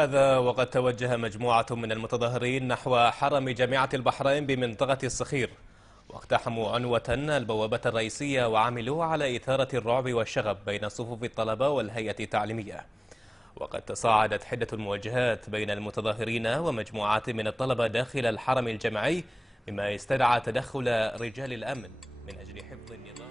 هذا وقد توجه مجموعة من المتظاهرين نحو حرم جامعة البحرين بمنطقة الصخير، واقتحموا عنوة البوابة الرئيسية وعملوا على إثارة الرعب والشغب بين صفوف الطلبة والهيئة التعليمية. وقد تصاعدت حدة المواجهات بين المتظاهرين ومجموعات من الطلبة داخل الحرم الجامعي، مما استدعى تدخل رجال الأمن من أجل حفظ النظام.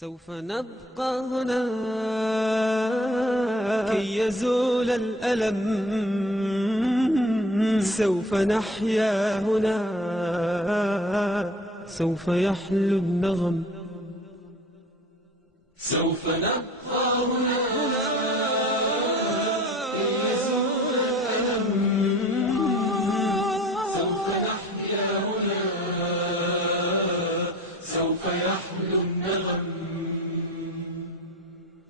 سوف نبقى هنا كي يزول الألم، سوف نحيا هنا، سوف يحلو النغم. سوف نبقى هنا كي يزول الألم، سوف نحيا هنا، سوف يحلو النغم.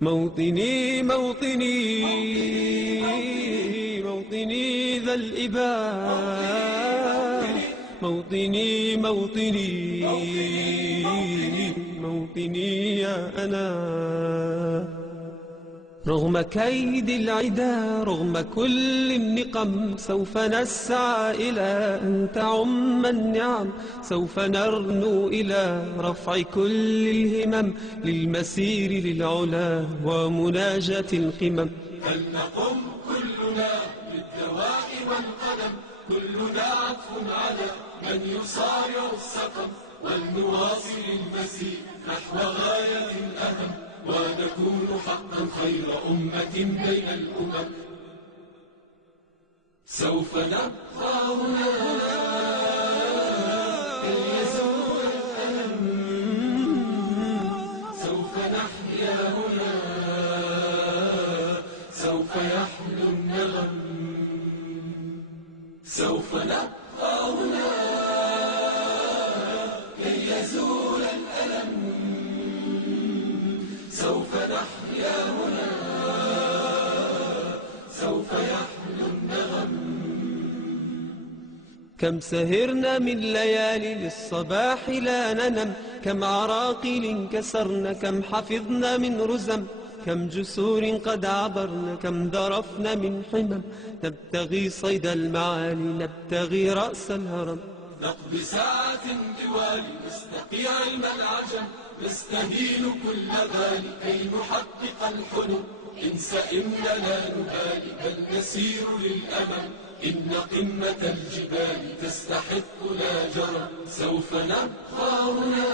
موطني موطني موطني ذا الإباء، موطني موطني موطني يا أنا. رغم كيد العدا، رغم كل النقم، سوف نسعى إلى أن تعم النعم، سوف نرنو إلى رفع كل الهمم، للمسير للعلا ومناجاة القمم. فلنقم كلنا بالدواء والقلم، كلنا عطف على من يصارع السقم، ولنواصل المسير نحو غاية أهم، ونكون حقا خير أمة بين الأمم. سوف نبقى هنا كي يزول الألم، سوف نحيا هنا، سوف يحلو النغم. سوف نبقى هنا كي يزول الألم، سوف نحيا هنا، سوف يحلو النغم. كم سهرنا من ليالي للصباح لا ننم، كم عراقيل كسرنا، كم حفظنا من رزم، كم جسور قد عبرنا، كم ذرفنا من حمم. نبتغي صيد المعالي، نبتغي رأس الهرم، نقضي ساعات طوال نستقي علم العجم، نستهين كل غالي كي نحقق الحلم. إن سئمنا لا نبالي بل نسير للأمل، إن قمة الجبال تستحق لا جرم. سوف نبقى هنا